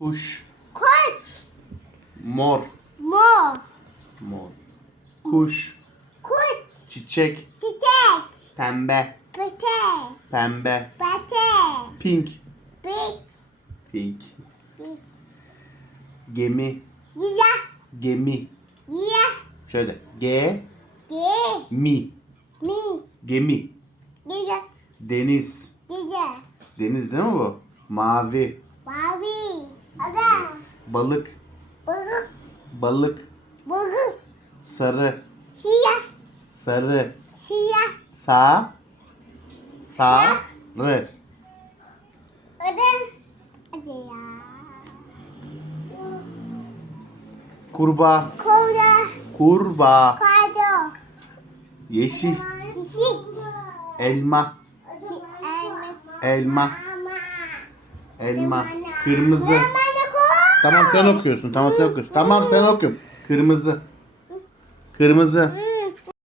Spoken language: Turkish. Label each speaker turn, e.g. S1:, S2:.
S1: Kuş.
S2: Koç.
S1: Mor.
S2: Mor.
S1: Mor. Kuş.
S2: Kuş.
S1: Çiçek.
S2: Çiçek.
S1: Pembe.
S2: Pete.
S1: Pembe.
S2: Pete.
S1: Pink.
S2: Bik.
S1: Pink.
S2: Bik.
S1: Gemi.
S2: Yiya.
S1: Gemi.
S2: Yiya.
S1: Şöyle. G.
S2: Ge.
S1: Mi.
S2: Mi.
S1: Gemi.
S2: Yiya.
S1: Deniz.
S2: Yiya.
S1: Deniz değil mi bu? Mavi.
S2: Ada.
S1: Balık.
S2: Balık.
S1: Balık.
S2: Balık.
S1: Sarı.
S2: Siyah.
S1: Sarı.
S2: Siyah.
S1: Sa. Sarı.
S2: Ada. Hadi ya.
S1: Kurbağa.
S2: Kola.
S1: Kurbağa.
S2: Kado.
S1: Yeşil.
S2: Şişik.
S1: Elma.
S2: Elma.
S1: Elma. Elma. Kırmızı.
S2: Koy?
S1: Tamam sen okuyorsun. Tamam sen okuyorsun. Tamam sen okuyorsun. Kırmızı. Kırmızı.